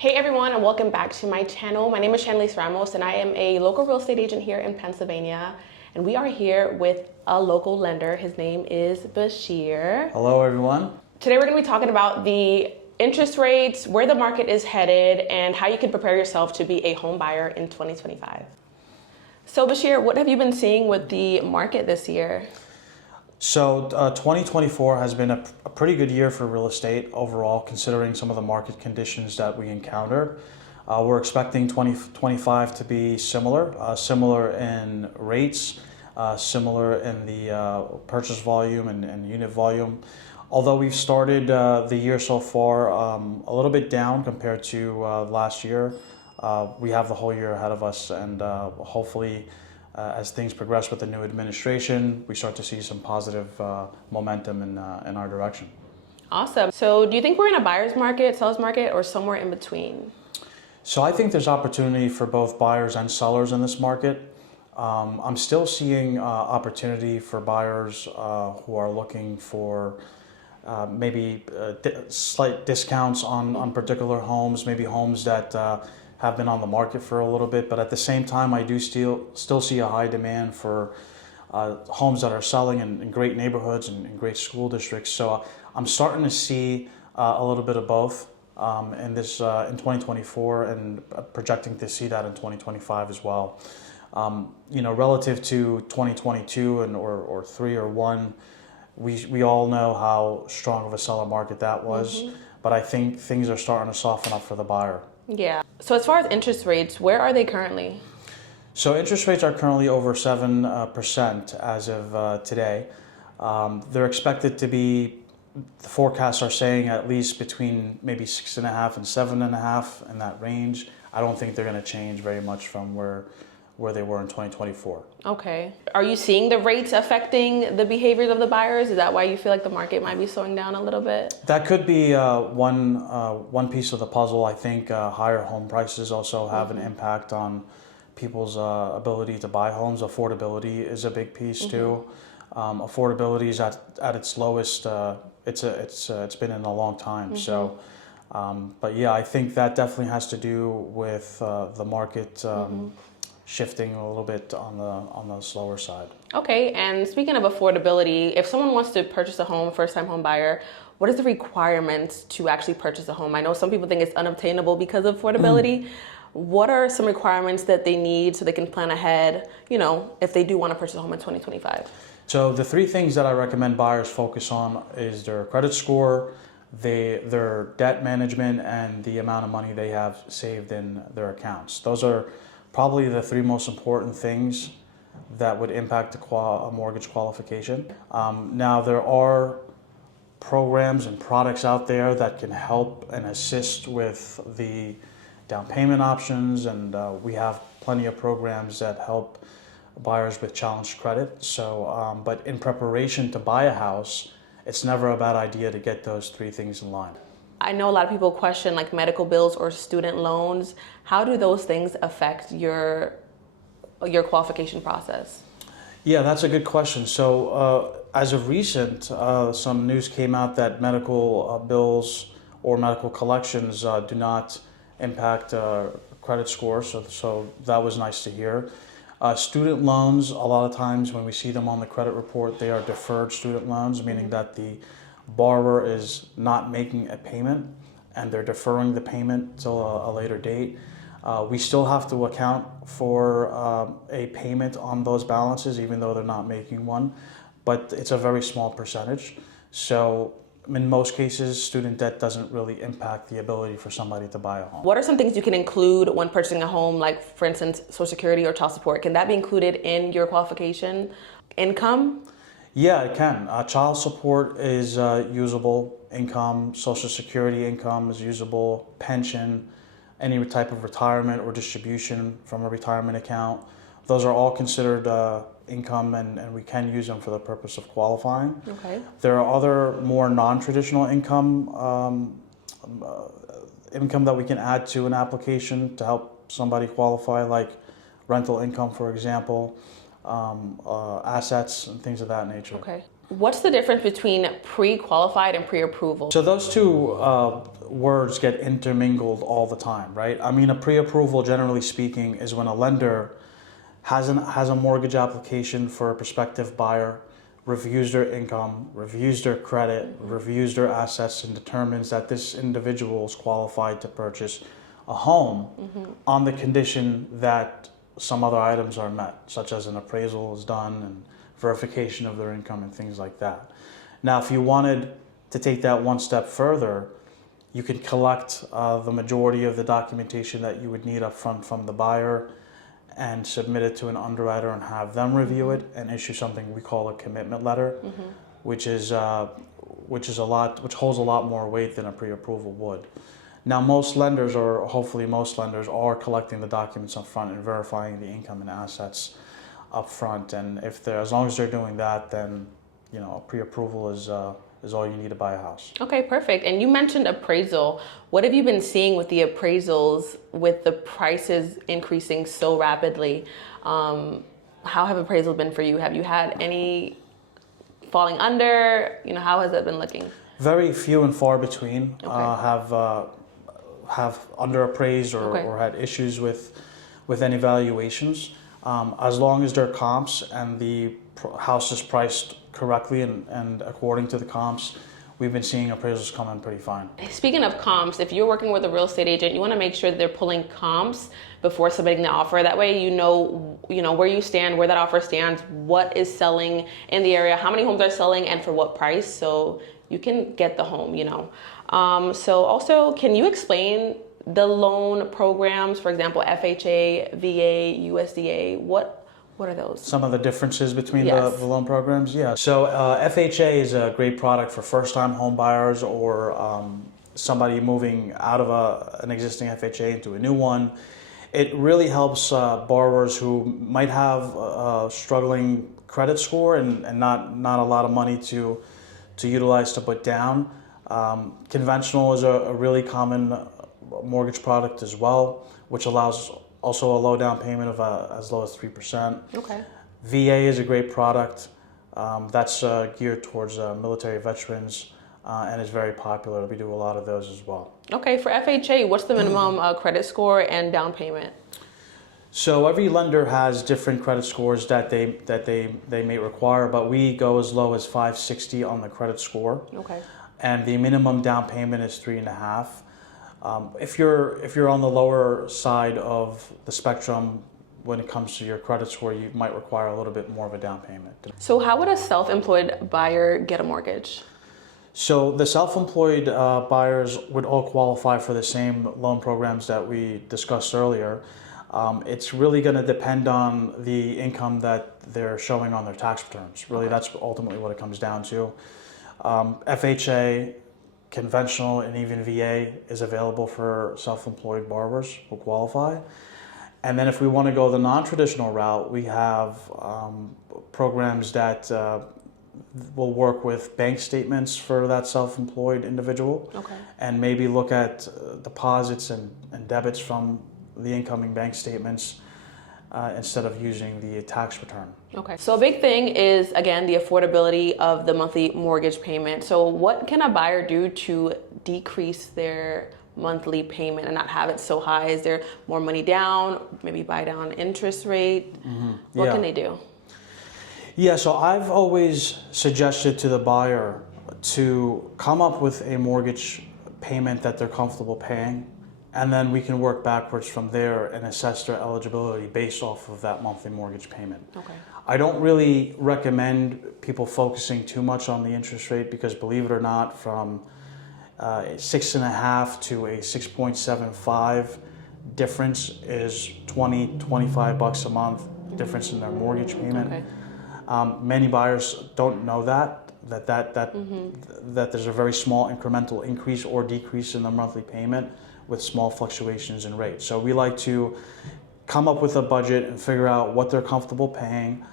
Hey everyone, and welcome back to my channel. My name is Shanlise Ramos and I am a local real estate agent here in Pennsylvania. And we are here with a local lender. His name is Bashir. Hello everyone. Today we're going to be talking about the interest rates, where the market is headed, and how you can prepare yourself to be a home buyer in 2025. So Bashir, what have you been seeing with the market this year? So 2024 has been a pretty good year for real estate overall, considering some of the market conditions that we encountered. We're expecting 2025 to be similar in rates, similar in the purchase volume and unit volume. Although we've started the year so far a little bit down compared to last year, we have the whole year ahead of us, and hopefully as things progress with the new administration, we start to see some positive momentum in our direction. Awesome. So do you think we're in a buyer's market, seller's market, or somewhere in between? So I think there's opportunity for both buyers and sellers in this market. I'm still seeing opportunity for buyers who are looking for maybe slight discounts on particular homes, maybe homes that have been on the market for a little bit, but at the same time, I do still see a high demand for homes that are selling in great neighborhoods and great school districts. So I'm starting to see a little bit of both in 2024, and projecting to see that in 2025 as well. Relative to 2022 or 3 or 1, we all know how strong of a seller market that was, but I think things are starting to soften up for the buyer. Yeah. So as far as interest rates, where are they currently? So interest rates are currently over 7% as of today. They're expected to be, the forecasts are saying, at least between maybe 6.5 and 7.5 in that range. I don't think they're going to change very much from where they were in 2024. Okay. Are you seeing the rates affecting the behaviors of the buyers? Is that why you feel like the market might be slowing down a little bit? That could be one piece of the puzzle. I think higher home prices also have an impact on people's ability to buy homes. Affordability is a big piece too. Affordability is at its lowest. It's been in a long time. So, but yeah, I think that definitely has to do with the market shifting a little bit on the slower side. Okay, and speaking of affordability, if someone wants to purchase a home, first-time home buyer, what is the requirements to actually purchase a home? I know some people think it's unobtainable because of affordability. What are some requirements that they need so they can plan ahead, if they do want to purchase a home in 2025? So the 3 things that I recommend buyers focus on is their credit score, their debt management, and the amount of money they have saved in their accounts. Those are probably the 3 most important things that would impact a mortgage qualification. Now, there are programs and products out there that can help and assist with the down payment options, and we have plenty of programs that help buyers with challenged credit. So, but in preparation to buy a house, it's never a bad idea to get those 3 things in line. I know a lot of people question like medical bills or student loans. How do those things affect your qualification process? Yeah, that's a good question. So as of recent, some news came out that medical bills or medical collections do not impact credit scores. So that was nice to hear. Student loans, a lot of times when we see them on the credit report, they are deferred student loans, meaning that the borrower is not making a payment and they're deferring the payment till a later date. We still have to account for a payment on those balances, even though they're not making one, but it's a very small percentage. So in most cases, student debt doesn't really impact the ability for somebody to buy a home. What are some things you can include when purchasing a home, like for instance, Social Security or child support? Can that be included in your qualification? Income? Yeah, it can. Child support is usable. Income, Social Security income is usable. Pension, any type of retirement or distribution from a retirement account. Those are all considered income, and we can use them for the purpose of qualifying. Okay. There are other more non-traditional income that we can add to an application to help somebody qualify, like rental income, for example. Assets and things of that nature. Okay. What's the difference between pre-qualified and pre-approval? So those two words get intermingled all the time, right? I mean, a pre-approval, generally speaking, is when a lender has a mortgage application for a prospective buyer, reviews their income, reviews their credit, reviews their assets, and determines that this individual is qualified to purchase a home on the condition that some other items are met, such as an appraisal is done and verification of their income and things like that. Now, if you wanted to take that one step further, you could collect the majority of the documentation that you would need up front from the buyer and submit it to an underwriter and have them review it and issue something we call a commitment letter, which holds a lot more weight than a pre-approval would. Now, most lenders, or hopefully most lenders, are collecting the documents up front and verifying the income and assets up front. And as long as they're doing that, then a pre-approval is all you need to buy a house. Okay, perfect. And you mentioned appraisal. What have you been seeing with the appraisals with the prices increasing so rapidly? How have appraisals been for you? Have you had any falling under? How has that been looking? Very few and far between have underappraised or had issues with any valuations. As long as they're comps and the house is priced correctly and according to the comps, we've been seeing appraisals come in pretty fine. Speaking of comps, if you're working with a real estate agent, you want to make sure that they're pulling comps before submitting the offer. That way you know where you stand, where that offer stands, what is selling in the area, how many homes are selling, and for what price, so you can get the home, So also, can you explain the loan programs, for example, FHA, VA, USDA? What are those? Some of the differences between the loan programs? Yeah. So FHA is a great product for first-time home buyers or somebody moving out of an existing FHA into a new one. It really helps borrowers who might have a struggling credit score and not a lot of money to utilize to put down. Conventional is a really common mortgage product as well, which allows also a low down payment of as low as 3%. Okay. VA is a great product that's geared towards military veterans and is very popular. We do a lot of those as well. Okay, for FHA, what's the minimum credit score and down payment? So every lender has different credit scores that they may require, but we go as low as 560 on the credit score. Okay. And the minimum down payment is 3.5. If you're on the lower side of the spectrum when it comes to your credit score, you might require a little bit more of a down payment. So how would a self-employed buyer get a mortgage? So the self-employed buyers would all qualify for the same loan programs that we discussed earlier. It's really going to depend on the income that they're showing on their tax returns. Really, that's ultimately what it comes down to. FHA, conventional, and even VA is available for self-employed borrowers who qualify. And then if we want to go the non-traditional route, we have programs that will work with bank statements for that self-employed individual. Okay. And maybe look at deposits and debits from the incoming bank statements instead of using the tax return. Okay. So a big thing is, again, the affordability of the monthly mortgage payment. So what can a buyer do to decrease their monthly payment and not have it so high? Is there more money down, maybe buy down interest rate? What can they do? Yeah, so I've always suggested to the buyer to come up with a mortgage payment that they're comfortable paying, and then we can work backwards from there and assess their eligibility based off of that monthly mortgage payment. Okay. I don't really recommend people focusing too much on the interest rate because, believe it or not, from 6.5 to a 6.75 difference is $20-25 a month difference in their mortgage payment. Okay. Many buyers don't know that there's a very small incremental increase or decrease in the monthly payment with small fluctuations in rates. So we like to come up with a budget and figure out what they're comfortable paying,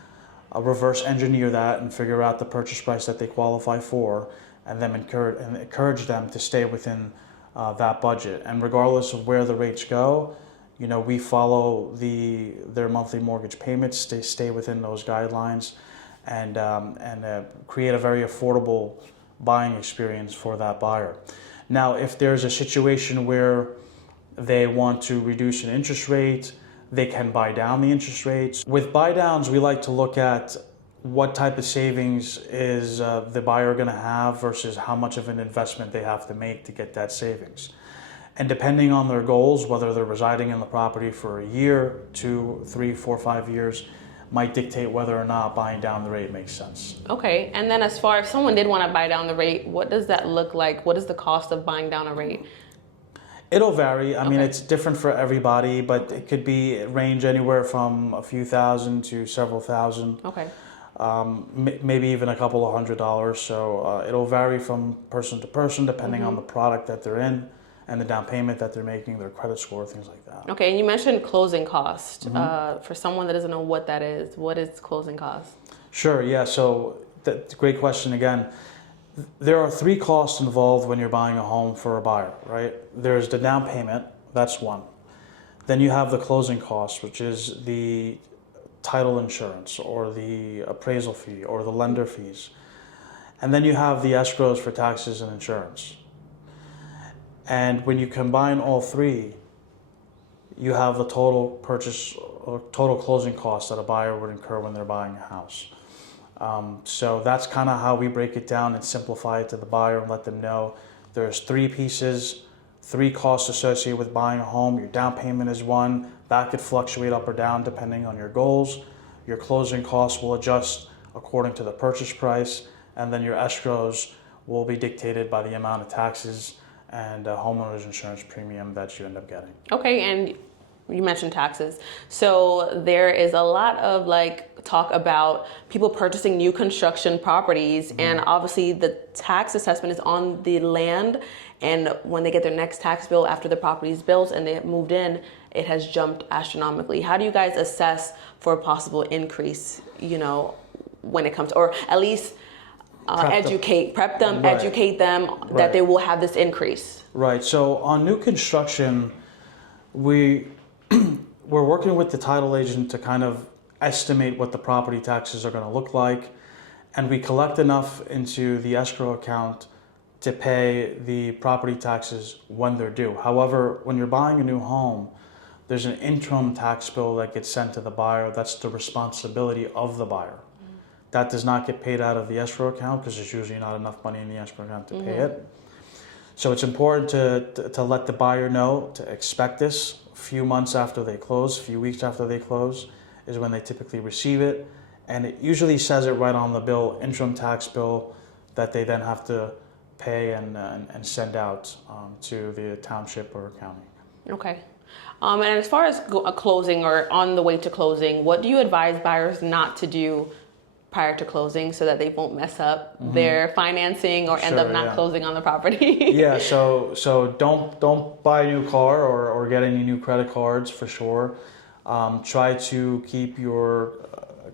reverse engineer that and figure out the purchase price that they qualify for, and then encourage them to stay within that budget. And regardless of where the rates go, we follow their monthly mortgage payments, stay within those guidelines, and create a very affordable buying experience for that buyer. Now, if there's a situation where they want to reduce an interest rate, they can buy down the interest rates. With buy downs, we like to look at what type of savings is the buyer going to have versus how much of an investment they have to make to get that savings. And depending on their goals, whether they're residing in the property for a year, 2, 3, 4, 5 years, might dictate whether or not buying down the rate makes sense. Okay, and then as far as someone did want to buy down the rate, what does that look like? What is the cost of buying down a rate? It'll vary. I mean, Okay. it's different for everybody, but it could be range anywhere from a few thousand to several thousand. Okay. Maybe even a couple of $100s. So it'll vary from person to person depending on the product that they're in and the down payment that they're making, their credit score, things like that. Okay, and you mentioned closing cost. For someone that doesn't know what that is, what is closing cost? Sure, yeah. So that's a great question again. There are 3 costs involved when you're buying a home for a buyer, right? There's the down payment, that's one. Then you have the closing cost, which is the title insurance or the appraisal fee or the lender fees. And then you have the escrows for taxes and insurance. And when you combine all 3, you have the total purchase or total closing costs that a buyer would incur when they're buying a house. So that's kind of how we break it down and simplify it to the buyer and let them know there's 3 pieces, 3 costs associated with buying a home. Your down payment is one. That could fluctuate up or down depending on your goals. Your closing costs will adjust according to the purchase price. And then your escrows will be dictated by the amount of taxes and homeowner's insurance premium that you end up getting. Okay, and you mentioned taxes. So there is a lot of talk about people purchasing new construction properties, and obviously the tax assessment is on the land, and when they get their next tax bill after the property is built and they have moved in, it has jumped astronomically. How do you guys assess for a possible increase, when it comes, or at least prep them, Right. educate them Right. that they will have this increase? Right, so on new construction, we're working with the title agent to kind of estimate what the property taxes are going to look like, and we collect enough into the escrow account to pay the property taxes when they're due. However, when you're buying a new home, there's an interim tax bill that gets sent to the buyer. That's the responsibility of the buyer. That does not get paid out of the escrow account because there's usually not enough money in the escrow account to pay it. So it's important to let the buyer know to expect this. A few months after they close, a few weeks after they close is when they typically receive it. And it usually says it right on the bill, interim tax bill, that they then have to pay and send out to the township or county. Okay. And as far as closing or on the way to closing, what do you advise buyers not to do prior to closing so that they won't mess up their financing or end up not closing on the property? Yeah, so don't buy a new car or get any new credit cards for sure. Try to keep your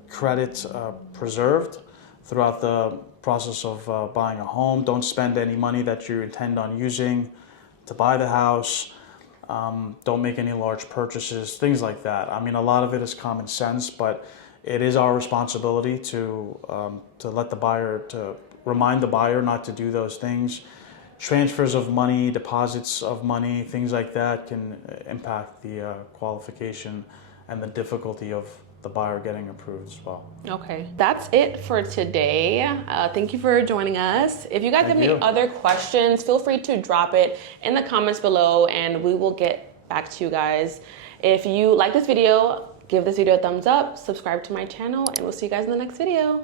credit preserved throughout the process of buying a home. Don't spend any money that you intend on using to buy the house. Don't make any large purchases, things like that. I mean, a lot of it is common sense, but it is our responsibility to let the buyer, to remind the buyer not to do those things. Transfers of money, deposits of money, things like that can impact the qualification and the difficulty of the buyer getting approved as well. Okay, that's it for today. Thank you for joining us. If you guys have any other questions, feel free to drop it in the comments below and we will get back to you guys. If you like this video, give this video a thumbs up, subscribe to my channel, and we'll see you guys in the next video.